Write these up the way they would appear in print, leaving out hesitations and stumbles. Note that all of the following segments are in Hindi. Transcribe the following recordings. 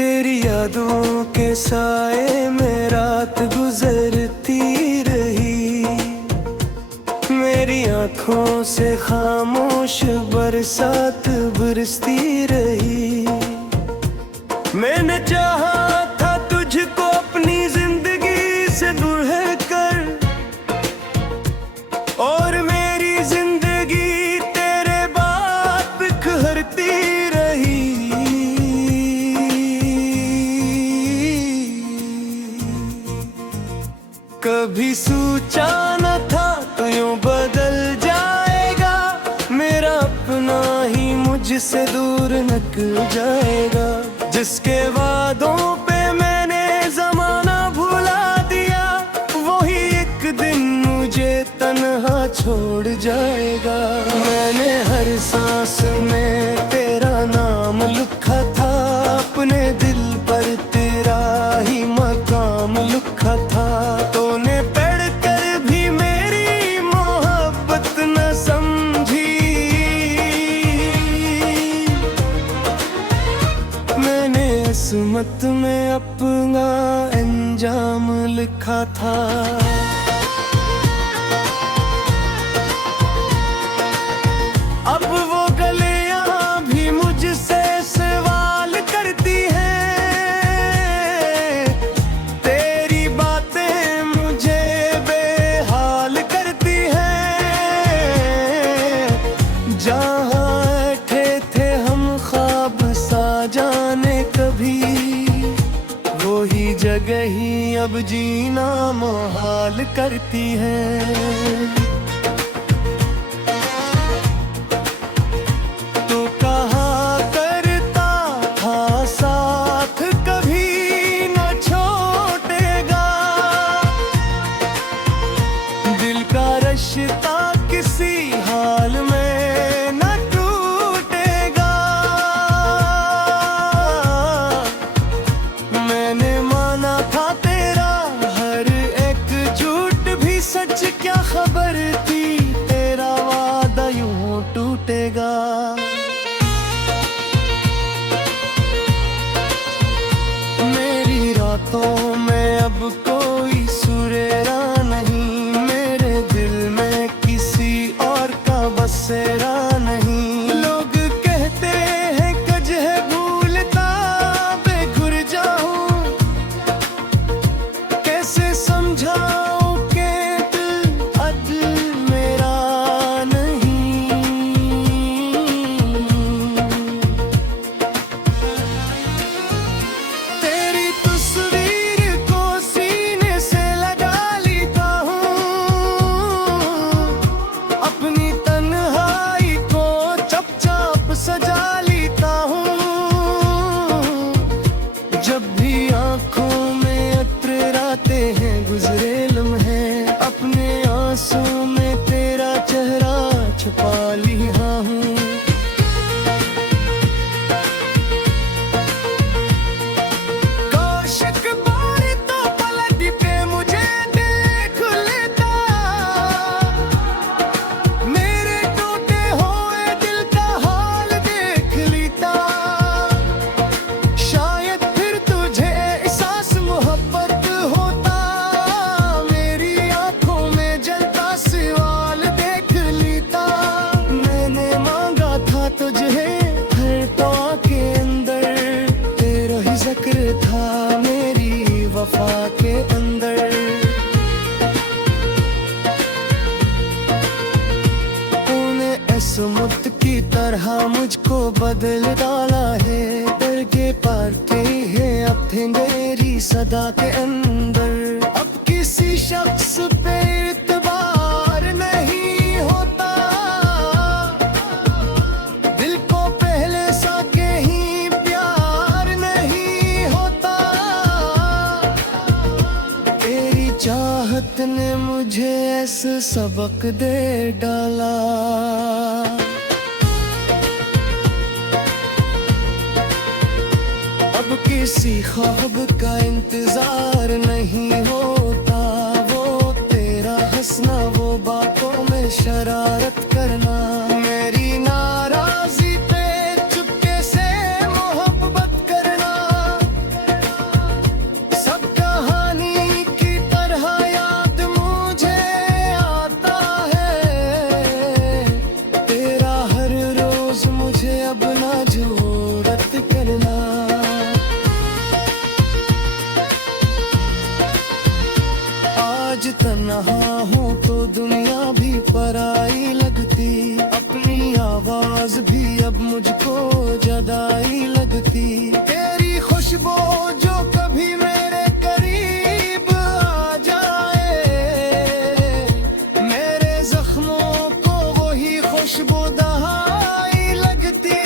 तेरी यादों के साए में रात गुजरती रही, मेरी आँखों से खामोश बरसात बरसती रही। मैंने चाहा था तुझको अपनी जिंदगी से दूर कर, और मेरी जिंदगी तेरे बाद बिखरती रही। कभी सोचा न था तो यूं बदल जाएगा, मेरा अपना ही मुझसे दूर निकल जाएगा। जिसके वादों पे मैंने जमाना भुला दिया, वही एक दिन मुझे तन्हा छोड़ जाएगा। मैंने हर सांस में तेरा नाम लिखा था, अपने दिल पर तेरा ही मकाम लिखा था। तूने पढ़ कर भी मेरी मोहब्बत न समझी, मैंने किस्मत में अपना अंजाम लिखा था। अब वो गलियां भी मुझसे सवाल करती हैं, तेरी बातें मुझे बेहाल करती हैं। जहाँ बैठे थे हम ख्वाब सा जाने कभी, वही जगह ही अब जीना मुहाल करती है। रिश्ता किसी हाल में न टूटेगा, मैंने माना था तेरा हर एक झूठ भी सच, क्या खबर थी तेरा वादा यूं टूटेगा। मेरी रातों में अब कोई सुरेरा नहीं, बसेरा नहीं। लोग कहते हैं कज है भूलता बेघुर जाऊं, कैसे समझाऊं कि दिल अदल मेरा नहीं। तेरी तस्वीर को सीने से लगा लेता हूँ, अपनी सजा लेता हूँ। जब भी आँखों में अत्र आते हैं गुजरे लम्हे, अपने आंसू में तेरा चेहरा छुपा लिया हूँ। काश एक बार तो पलट पे मुझे देख लेता, मेरे टूटे हुए दिल का हाल देख लेता। शायद फिर तुझे एहसास मोहब्बत होता, मेरी आंखों में जलता सवाल देख लेता। मैंने मांगा था तुझे हर दुआ के अंदर, तेरा ही जिक्र था मेरी वफा के अंदर। मुत की तरह मुझको बदल डाला है, डर के पारते हैं अब मेरी सदा के अंदर। अब किसी शख्स पे इत्बार नहीं होता, दिल को पहले सा के ही प्यार नहीं होता। तेरी चाहत ने मुझे ऐसा सबक दे डाला, अब किसी ख्वाब का इंतजार नहीं होता। वो तेरा हंसना, वो बातों में शरारत करना, मेरी नाराजगी पे चुपके से मोहब्बत करना। आज तन्हा हूँ तो दुनिया भी पराई लगती, अपनी आवाज भी अब मुझको जुदाई लगती। तेरी खुशबू जो कभी मेरे करीब आ जाए, मेरे जख्मों को वही खुशबू दहाई लगती।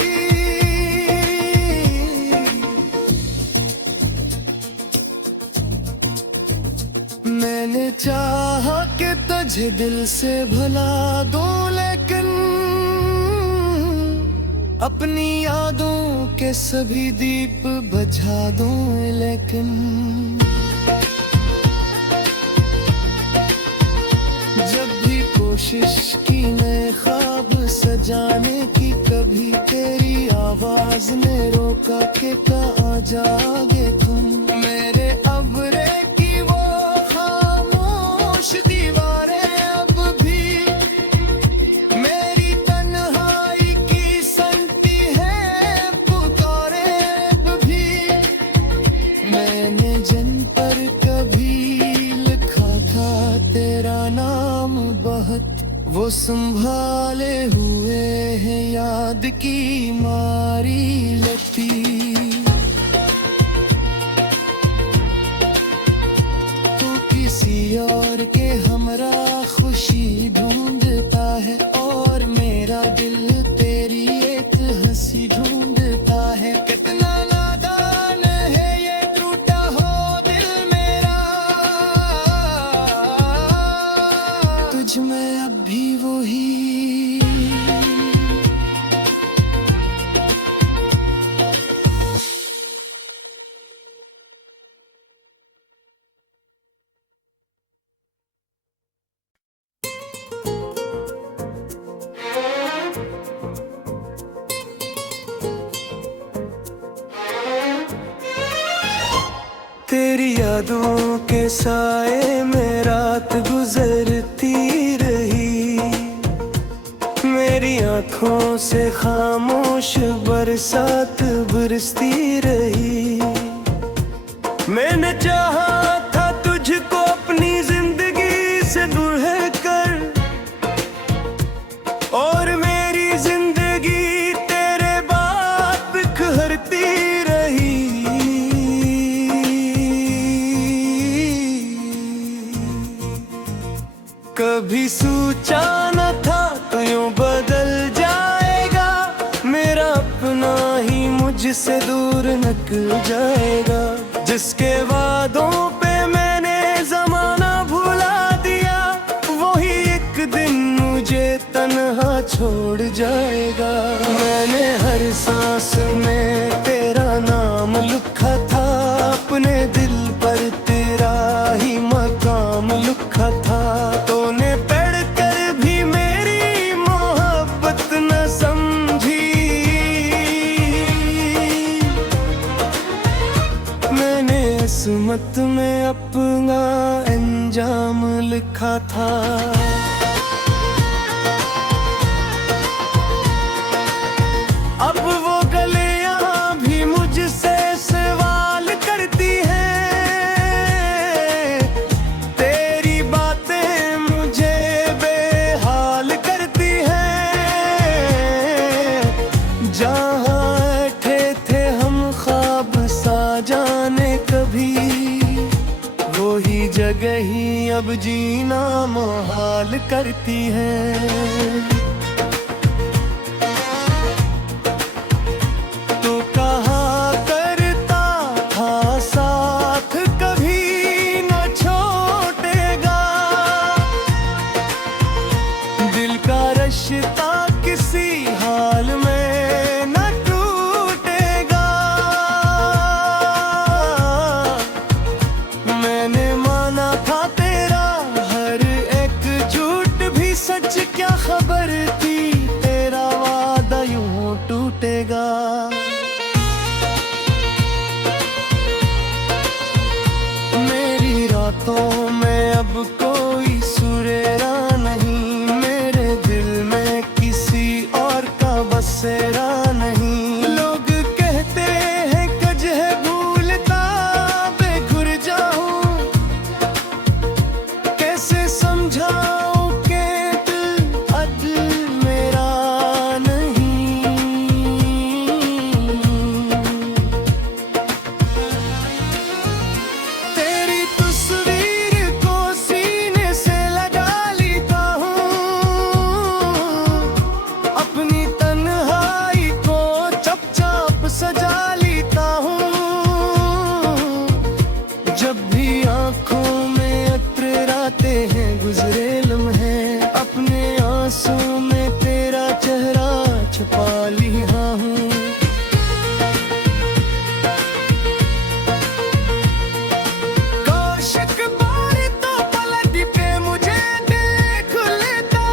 मैंने चाहा कि तुझे दिल से भुला दूं, लेकिन अपनी यादों के सभी दीप बुझा दूं, लेकिन जब भी कोशिश की नए ख्वाब सजाने की, कभी तेरी आवाज ने रोका कि कहाँ जाओगे तुम। मेरे अब्रे की वो खामोश दीवारें अब भी मेरी तन्हाई की सुनती है पुकारें अब भी। मैंने जिन पर कभी लिखा था तेरा नाम बहुत, वो संभाले हुए हैं याद की मारी लती। तू किसी और के हमरा खुशी ढूंढता है, और मेरा दिल तेरी एक हंसी ढूंढता है। कितना नादान है ये टूटा हो दिल मेरा, तुझ में अब भी वही तेरी यादों के साए में रात गुजरती रही, मेरी आँखों से खामोश बरसात बरसती रही। मैंने चाहा था तुझको अपनी जिंदगी से दूर कर, और मेरी जिंदगी तेरे बाद बिखरती रही। कभी सोचा न था तो यूं बदल जाएगा, मेरा अपना ही मुझसे दूर निकल जाएगा। जिसके वादों पे मैंने जमाना भुला दिया, वही एक दिन मुझे तन्हा छोड़ जाएगा। मैंने हर सांस में तेरा नाम लिखा था, अपने दिल पर तेरा ही मकाम लिखा था। तूने पढ़ कर भी मेरी मोहब्बत न समझी, मैंने किस्मत में अपना अंजाम लिखा था। अब वो गलियां भी मुझसे सवाल करती हैं, तेरी बातें मुझे बेहाल करती हैं। जहाँ बैठे थे हम ख्वाब सा जाने कभी, वही जगह ही अब जीना मुहाल करती है। रिश्ता किसी हाल में न टूटेगा, मैंने माना था तेरा हर एक झूठ भी सच, क्या खबर हैं गुजरे लम्हे, अपने आंसू में तेरा चेहरा छुपा लिया हूँ। काश एक बार तो पलट के मुझे देख लेता,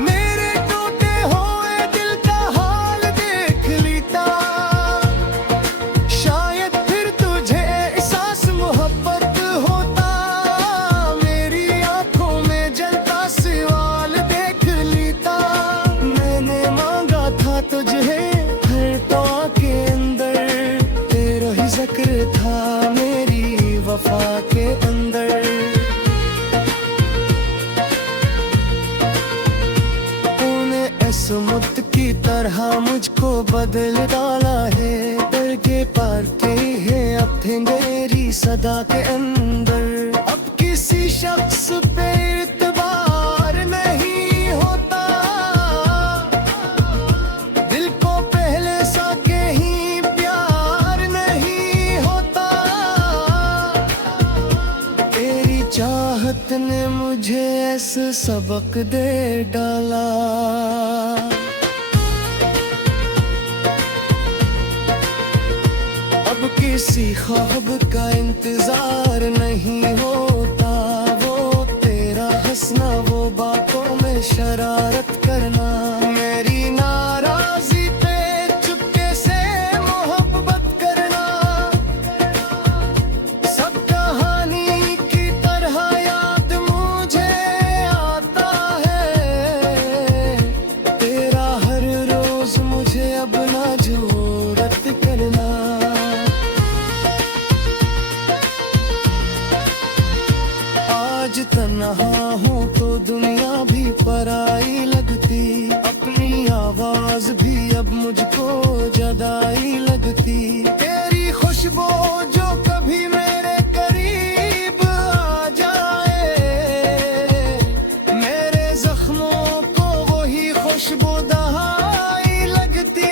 मेरे टूटे हुए दिल का हाल देख लेता। शायद फिर तुझे एहसास मोहब्बत होता, मेरी आंखों में जलता सवाल देख लेता। मैंने मांगा था तुझे हर दुआ के अंदर, तेरा ही जिक्र था मेरी वफा के अंदर। तूने इसमत की तरह मुझको बदल डाला है, डर के पारते हैं अब थे मेरी सदा के अंदर। अब किसी शख्स पे इत्बार नहीं होता, दिल को पहले सा कहीं प्यार नहीं होता। तेरी चाहत ने मुझे ऐसा सबक दे डाला। अब किसी ख्वाब का इंतजार नहीं होता, वो तेरा हंसना, वो बातों में शरारत करना, मेरी नाराजी पे चुपके से मोहब्बत करना। सब कहानी की तरह याद मुझे आता है, तेरा हर रोज मुझे अब ना जरूरत करना। आज तन्हा हूँ तो दुनिया भी पराई लगती, अपनी आवाज भी अब मुझको जुदाई लगती। तेरी खुशबू जो कभी मेरे करीब आ जाए, मेरे जख्मों को वही खुशबू दहाई लगती।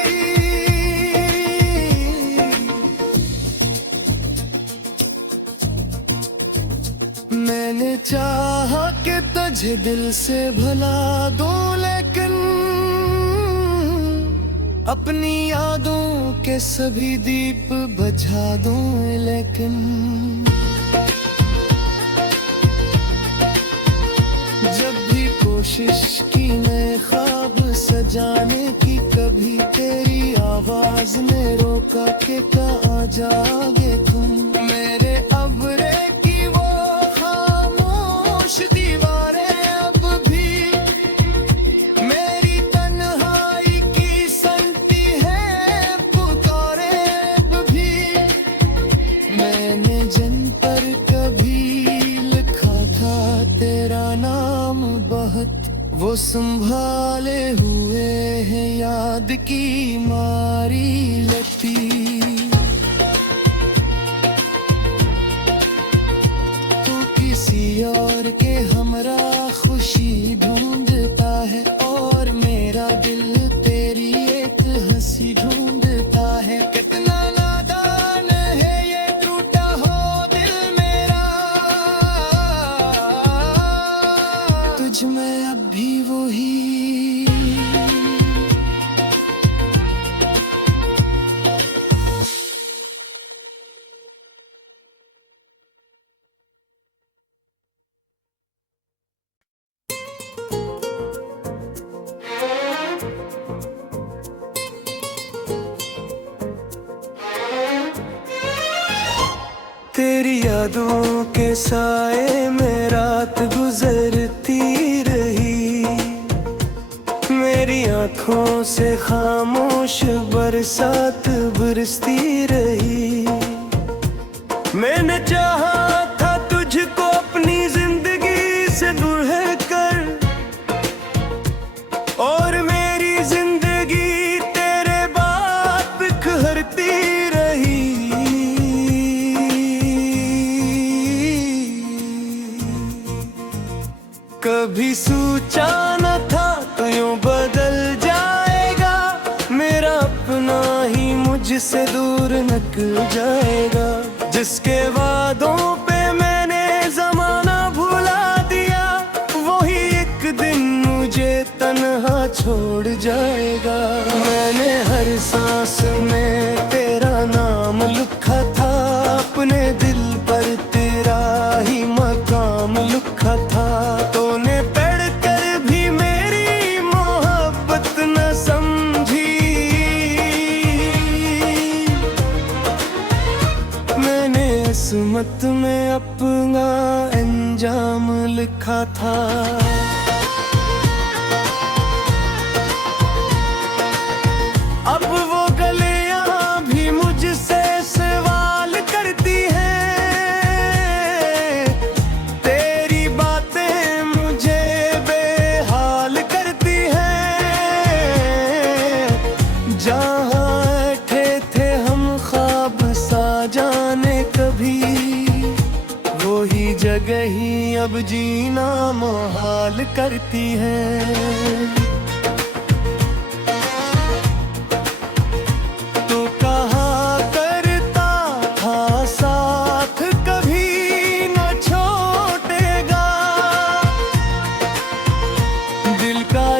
मैंने चाहा कि तुझे दिल से भुला दूं, लेकिन अपनी यादों के सभी दीप बुझा दूं, लेकिन जब भी कोशिश की नए ख्वाब सजाने की, कभी तेरी आवाज ने रोका कि कहाँ जाओगे तुम। मेरे अब्रे की वो खामोश दीवारें अब भी मेरी तन्हाई की सुनती है पुकारे अब भी। मैंने जिन पर कभी लिखा था तेरा नाम बहुत, वो संभाले हुए हैं याद की मारी लती। और के हमरा खुशी ढूंढता है, और मेरा दिल तेरी एक हंसी ढूंढता है। कितना नादान है ये टूटा हो दिल मेरा, तुझ में अब भी वही तेरी यादों के साए में रात गुजरती रही, मेरी आंखों से खामोश बरसात बरसती रही। मैंने चाहा था तुझको अपनी जिंदगी से दूर कर, और मेरी जिंदगी तेरे बाद बिखरती रही। कभी सोचा न था तो यूं बदल जाएगा, मेरा अपना ही मुझसे दूर निकल जाएगा। जिसके वादों पे मैंने उड़ जाएगा। मैंने हर सांस में तेरा नाम लिखा था, अपने दिल पर तेरा ही मकाम लिखा था। तूने पढ़ कर भी मेरी मोहब्बत न समझी, मैंने किस्मत में अपना अंजाम लिखा था। अब वो गलियां भी मुझसे सवाल करती हैं, तेरी बातें मुझे बेहाल करती हैं। जहाँ बैठे थे हम ख्वाब सा जाने कभी, वही जगह ही अब जीना मुहाल करती है।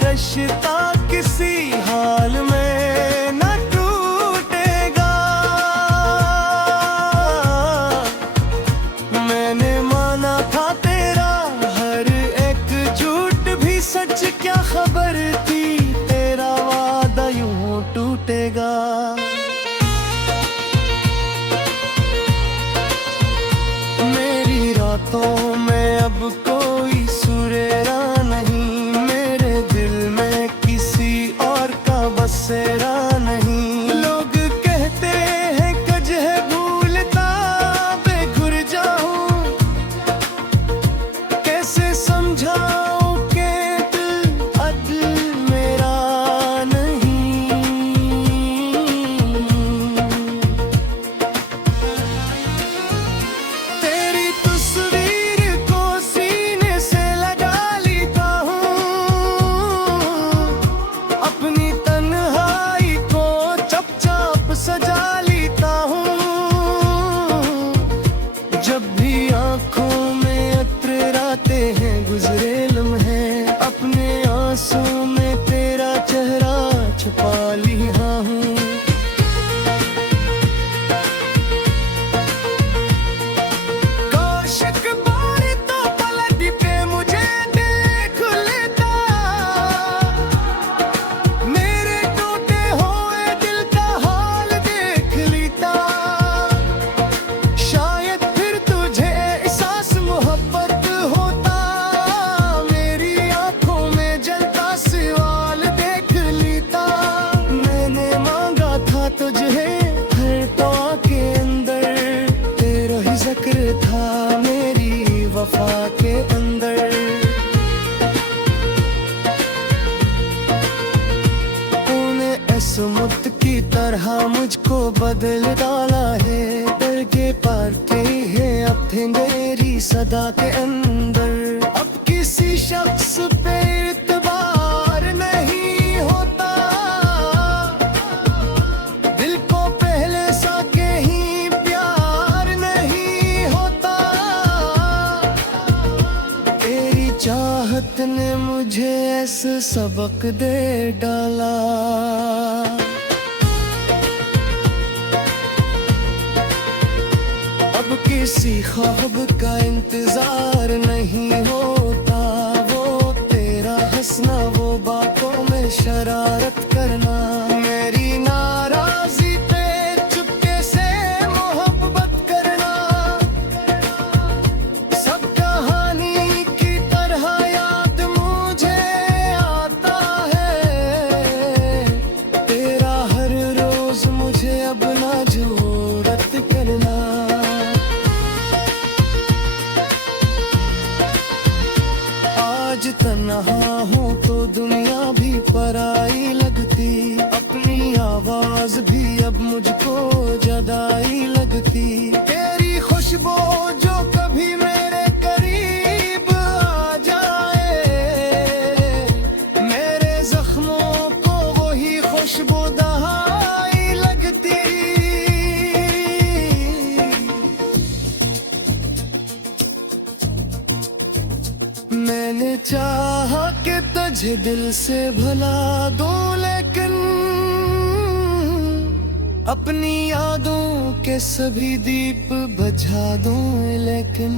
रिश्ता किसी हाल में न टूटेगा, मैंने माना था तेरा हर एक झूठ भी सच, क्या खबर थी तेरा वादा यूं टूटेगा। मेरी रातों में अब कोई सुरेरा नहीं, बसेरा नहीं। लोग कहते हैं कज है भूलता बेघुर जाऊं, कैसे समझाऊं कि दिल अदल मेरा नहीं। तेरी तस्वीर को सीने से लगा लेता हूँ, अपनी सजा लेता हूँ। जब भी आँखों में अतराते हैं गुजरे लम्हे, अपने आंसू में तेरा चेहरा छुपा लिया हूँ। काश एक बार तो पलट पे मुझे देख लेता, मेरे टूटे हुए दिल का हाल देख लेता। शायद फिर तुझे एहसास मोहब्बत होता, मेरी आंखों में जलता सवाल देख लेता। मैंने मांगा था तुझे हर दुआ के अंदर, तेरा ही जिक्र था मेरी वफा के अंदर। तूने इस्मत की तरह मुझको बदल डाला है, डर के पारते हैं अब थे मेरी सदा के अंदर। अब किसी शख्स पे इत्बार नहीं होता, दिल को पहले सा के ही प्यार नहीं होता। तेरी चाहत ने मुझे ऐसा सबक दे डाला, अब किसी ख्वाब का इंतजार नहीं होता। वो तेरा हंसना, वो बातों में शरारत करना, मेरी नाराजी पे चुपके से मोहब्बत करना, सब कहानी की तरह याद मुझे आता है। तेरा हर रोज मुझे अब ना जरूरत करना। आज तन्हा हूँ तो दुनिया भी पराई लगती, अपनी आवाज भी अब मुझको जदाई लगती। तेरी खुशबू जो कभी मेरे करीब आ जाए, मेरे जख्मों को वही खुशबू दहाई लगती। मैंने चाहा कि तुझे दिल से भुला दूं, लेकिन अपनी यादों के सभी दीप बुझा दूं, लेकिन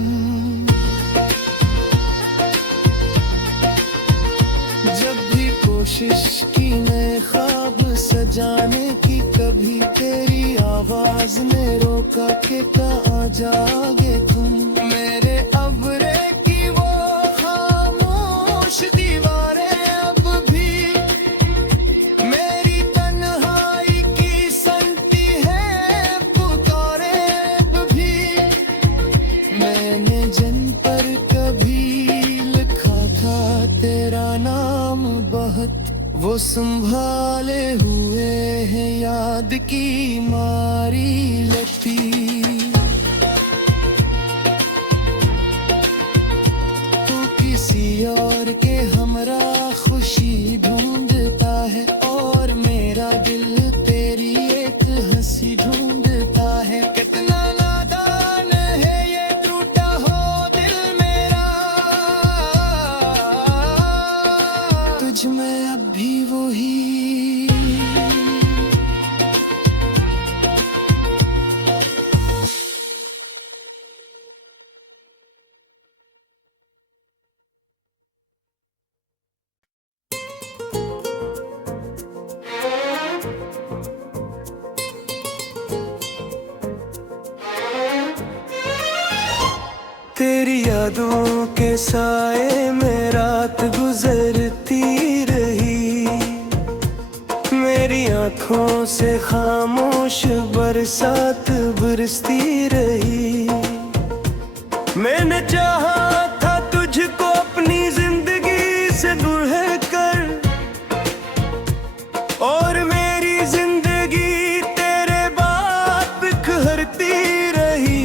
जब भी कोशिश की नए ख्वाब सजाने की, कभी तेरी आवाज ने रोका कि कहाँ जाओगे तुम। मेरे अब्रे की वो खामोश दीवारें अब भी मेरी तन्हाई की सुनती है पुकारे अब भी। मैंने जिन पर कभी लिखा था तेरा नाम बहुत, वो संभाले हुए हैं याद की मारी लकीर। तू किसी और के हमरा खुशी ढूंढता है, और मेरा दिल तेरी एक हंसी ढूंढता है। कितना नादान है ये टूटा हो दिल मेरा, तुझ में अब भी वही। तेरी यादों के साए में रात गुजरती रही, मेरी आँखों से खामोश बरसात बरसती रही। मैंने चाहा था तुझको अपनी जिंदगी से दूर कर, और मेरी जिंदगी तेरे बाद बिखरती रही।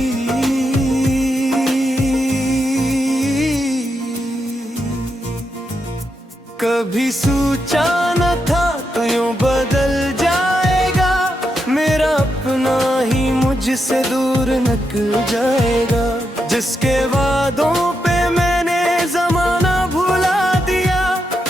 कभी सोचा न था तो यूं बदल जाएगा, मेरा अपना ही मुझसे दूर निकल जाएगा। जिसके वादों पे मैंने जमाना भुला दिया,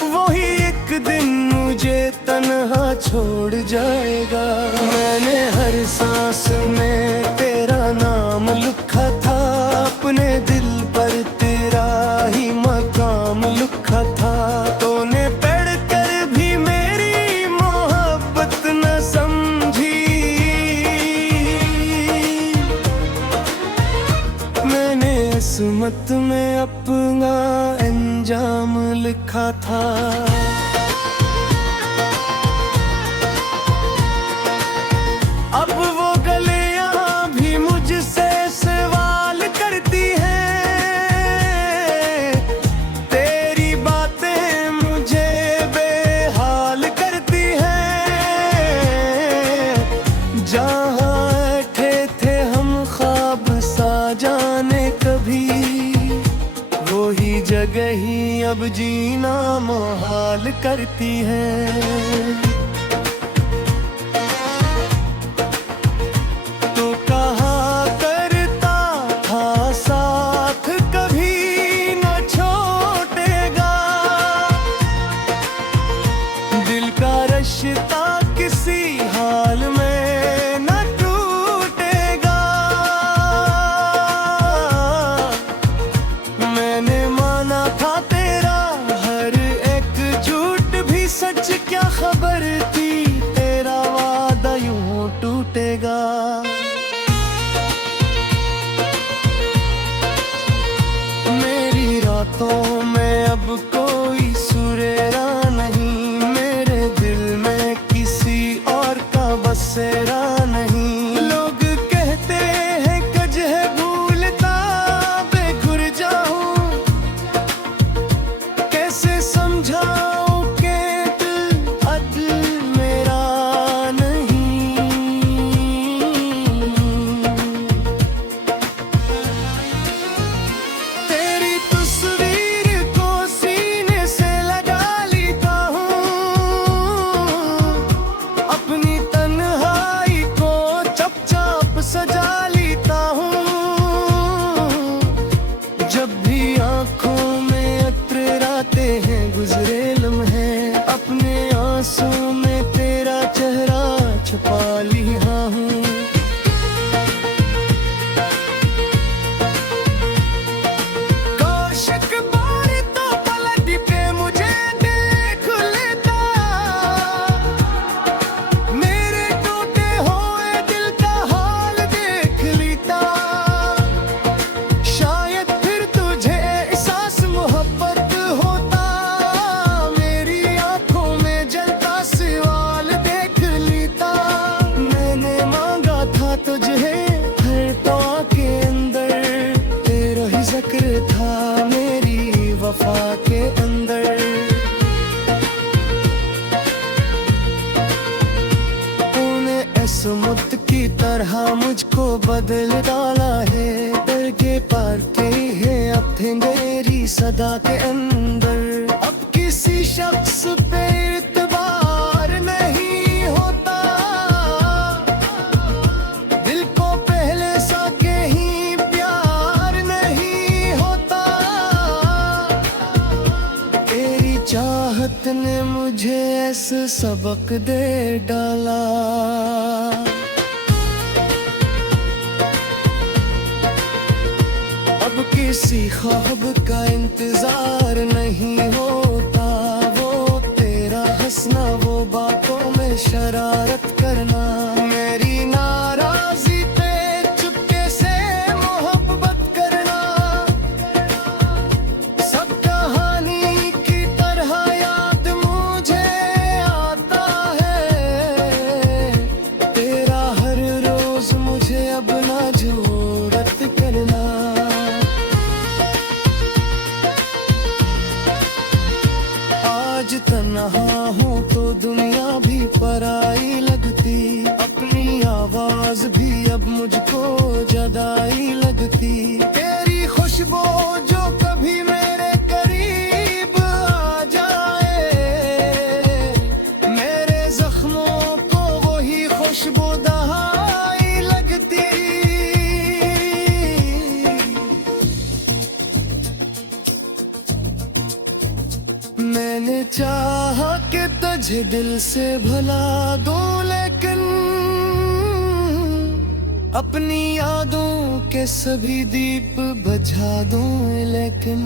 वही एक दिन मुझे तन्हा छोड़ जाएगा। मैंने हर सांस में तेरा नाम लिखा था, अपने दिल पर तेरा ही मकाम लिखा था। तूने पढ़कर भी मेरी मोहब्बत न समझी, मैंने किस्मत में अपना अंजाम लिखा था। अब वो गलियां भी मुझसे सवाल करती हैं, तेरी बातें मुझे बेहाल करती हैं। जहाँ बैठे थे हम ख्वाब सा जाने कभी, वही जगह ही अब जीना मुहाल करती है। रिश्ता किसी हाल में न टूटेगा, मैंने माना था तेरा हर एक झूठ भी सच, क्या खबर थी तेरा वादा यूं टूटेगा। मेरी रातों में अब कोई सुरेरा नहीं, बसेरा नहीं। लोग कहते हैं कज है भूलता बेघुर जाऊं, कैसे समझाऊं कि दिल अदल मेरा नहीं। तेरी तस्वीर को सीने से लगा लेता हूँ, अपनी सजा लेता हूँ। जब भी आँखों में अत्र होते हैं गुजरे लम्हे, अपने आंसू में तेरा चेहरा छुपा लिया हूँ। काश एक बार तो पलट के मुझे देख लेता, मेरे टूटे हुए दिल का हाल देख लेता। शायद फिर तुझे एहसास मोहब्बत होता, मेरी आंखों में जलता सवाल देख लेता। मैंने मांगा था तुझे हर दुआ के अंदर, तेरा ही जिक्र था मेरी वफा के अंदर। तूने ऐसे मुद्द की तरह मुझको बदल डाला है, डर के पारते हैं अब मेरी सदा के अंदर। अब किसी शख्स पे इत्बार नहीं होता, दिल को पहले सा कहीं प्यार नहीं होता। तेरी चाहत ने मुझे ऐसा सबक दे डाला। अब किसी ख्वाब का इंतजार नहीं होता, वो तेरा हंसना, वो बातों में शरारत करना, मेरी नाराजी पे चुपके से मोहब्बत करना। सब कहानी की तरह याद मुझे आता है, तेरा हर रोज मुझे अब ना जरूरत करना। आज तन्हा हूँ तो दुनिया भी पराई लगती, अपनी आवाज भी अब मुझको जुदाई लगती। तेरी खुशबू जो कभी मेरे करीब आ जाए, मेरे जख्मों को वही खुशबू दहाई लगती। मैंने चाहा कि तुझे दिल से भुला दूं, लेकिन अपनी यादों के सभी दीप बुझा दूं, लेकिन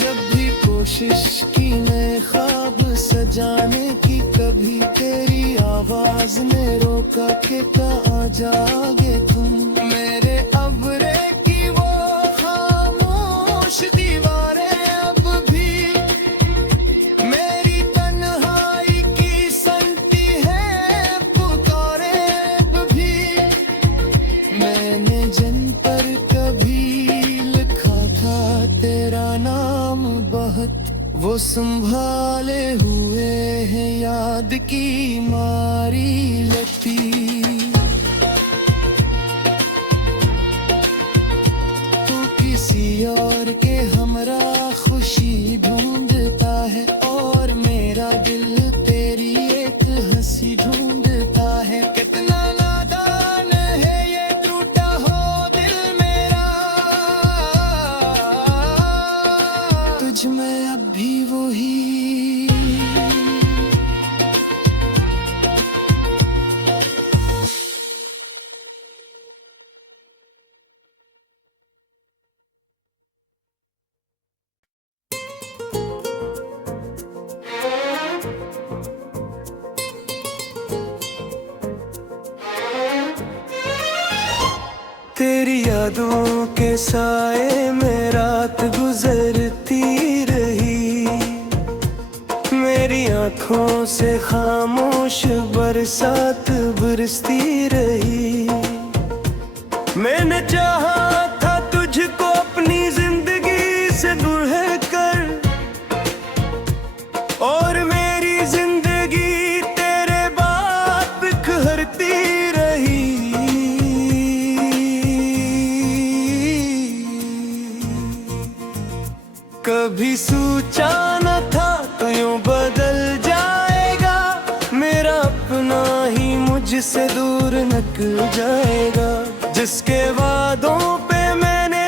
जब भी कोशिश की नए ख्वाब सजाने की, कभी तेरी आवाज ने रोका कि कहाँ जाओगे तुम। मेरे अब्रे की वो खामोश दीवारें अब भी मेरी तन्हाई की सुनती है पुकारे अब भी। मैंने जिन पर कभी लिखा था तेरा नाम बहुत, वो संभाले हुए हैं याद की मारी लती। तू किसी और के हमरा खुशी ढूंढता है, और मेरा दिल तेरी एक हंसी ढूंढता है। कितना नादान है ये टूटा हो दिल मेरा, तुझ में अब भी वही तेरी यादों के साए में रात गुजरती रही, मेरी आंखों से खामोश बरसात बरसती रही। मैंने चाहा था तुझको अपनी जिंदगी से दूर कर, और मेरी जिंदगी तेरे बाद बिखरती रही। कभी सोचा न था तो यूं बदल जाएगा, मेरा अपना ही मुझसे दूर निकल जाएगा। जिसके वादों पे मैंने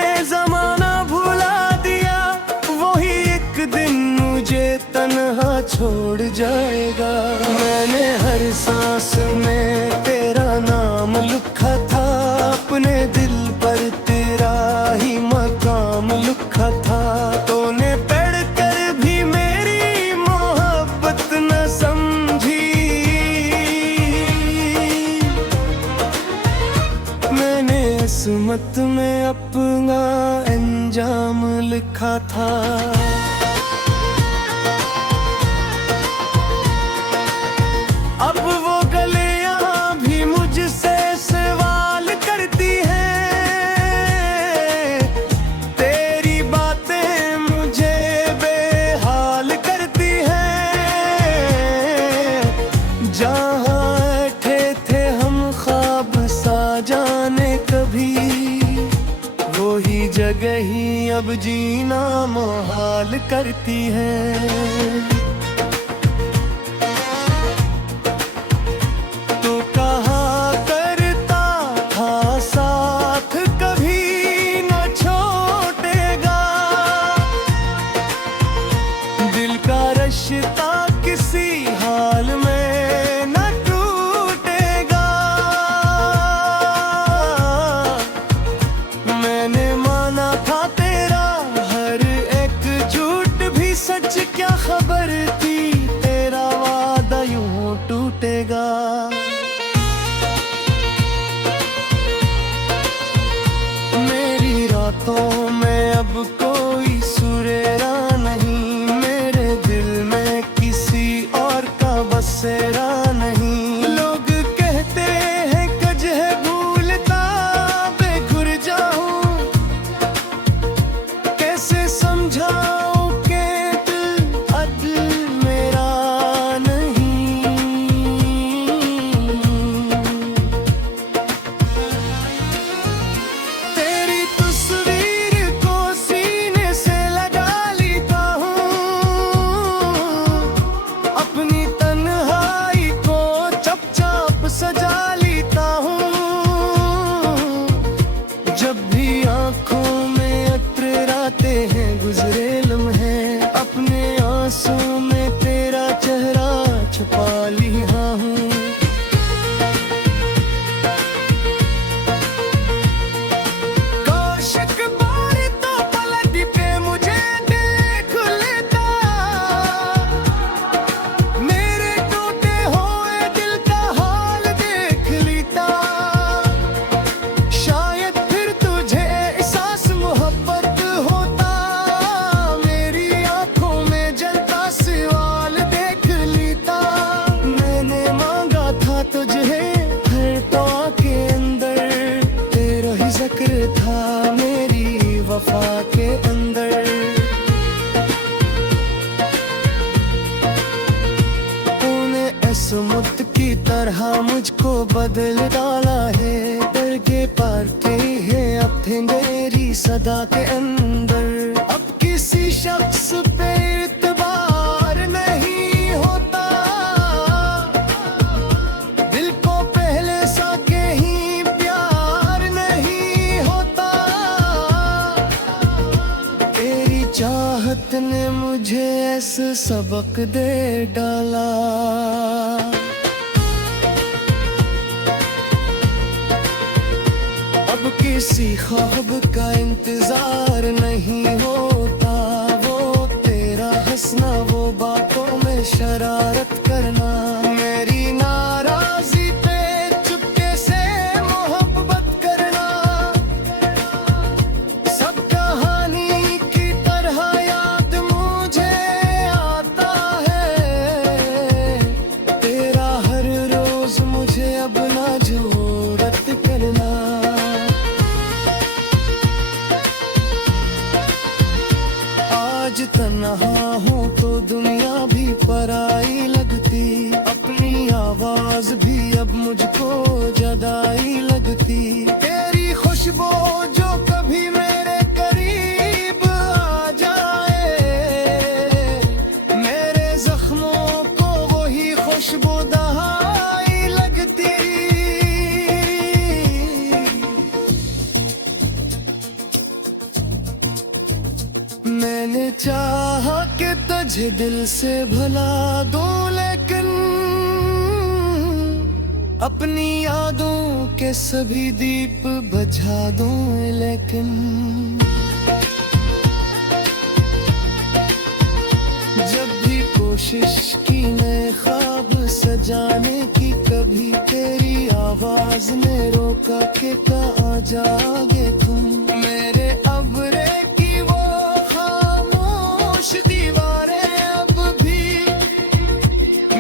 जाएगा। मैंने हर सांस में तेरा नाम लिखा था, अपने दिल पर तेरा ही मकाम लिखा था। तूने पढ़ कर भी मेरी मोहब्बत न समझी, मैंने किस्मत में अपना अंजाम लिखा था। अब वो गलियां भी मुझसे सवाल करती हैं, तेरी बातें मुझे बेहाल करती हैं। जहाँ बैठे थे हम ख्वाब सा जाने कभी, वही जगह ही अब जीना मुहाल करती है। रिश्ता किसी हाल में न टूटेगा, मैंने माना था तेरा हर एक झूठ भी सच, क्या खबर थी तेरा वादा यूं टूटेगा। मेरी रातों में अब कोई सुरेरा नहीं, बसेरा नहीं। लोग कहते हैं कज है भूलता बेघुर जाऊं, कैसे समझाऊं कि दिल अदल मेरा नहीं। तेरी तस्वीर को सीने से लगा लेता हूँ, अपनी सजा लेता हूँ। जब भी आँखों में अतराते हैं गुजरे लम्हे, अपने आंसू में तेरा चेहरा छुपा लिया हूँ। काश एक बार तो पलट के मुझे देख लेता, मेरे टूटे हुए दिल का हाल देख लेता। शायद फिर तुझे एहसास मोहब्बत होता, मेरी आंखों में जलता सवाल देख लेता। मैंने मांगा था तुझे हर दुआ के अंदर, तेरा ही जिक्र था मेरी वफा के अंदर। मुत की तरह मुझको बदल डाला है, डर के पारते हैं अब थे मेरी सदा के अंदर। अब किसी शख्स पे इत्बार नहीं होता, दिल को पहले सा के ही प्यार नहीं होता। तेरी चाहत ने मुझे ऐसा सबक दे डाला, अब किसी ख्वाब का इंतजार नहीं होता। वो तेरा हंसना, वो बातों में शरारत करना, मेरी नाराजी पे चुपके से मोहब्बत करना, सब कहानी की तरह याद मुझे आता है। तेरा हर रोज मुझे अब ना जरूरत करना। आज तन्हा हूँ तो दुनिया भी पराई लगती, अपनी आवाज भी अब मुझको जुदाई लगती। तेरी खुशबू जो कभी मेरे करीब आ जाए, मेरे जख्मों को वही खुशबू दहाई लगती। मैंने चाहा कि तुझे दिल से भुला दूं, लेकिन अपनी यादों के सभी दीप बुझा दूं, लेकिन जब भी कोशिश की नए ख्वाब सजाने की, कभी तेरी आवाज ने रोका कि कहाँ जाओगे तुम। मेरे अब्रे की वो खामोश दीवारें अब भी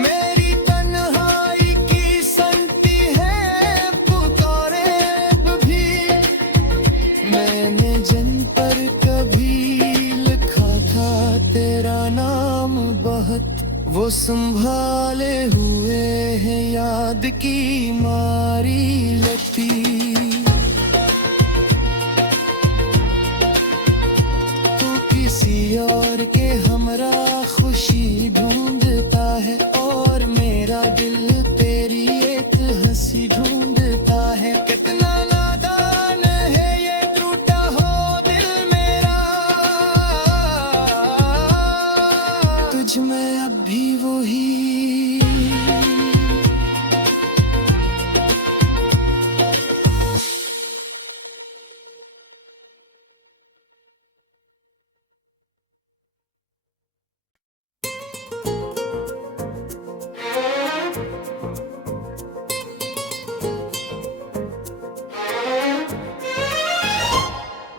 मेरी तन्हाई की सुनती है पुकारे अब भी। मैंने जिन पर कभी लिखा था तेरा नाम बहुत, वो संभाले हुए हैं याद की मारी लती। तू किसी और के हमरा खुशी ढूंढता है, और मेरा दिल तेरी एक हंसी ढूंढता है। कितना नादान है ये टूटा हो दिल मेरा, तुझ में अब भी वही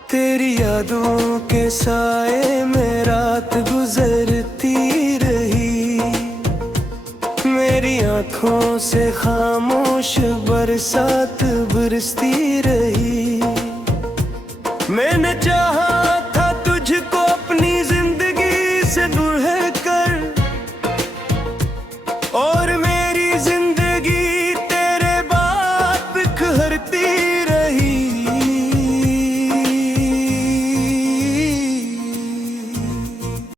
तेरी यादों के साए में रात गुजरती रही, मेरी आँखों से खामोश बरसात बरसती रही।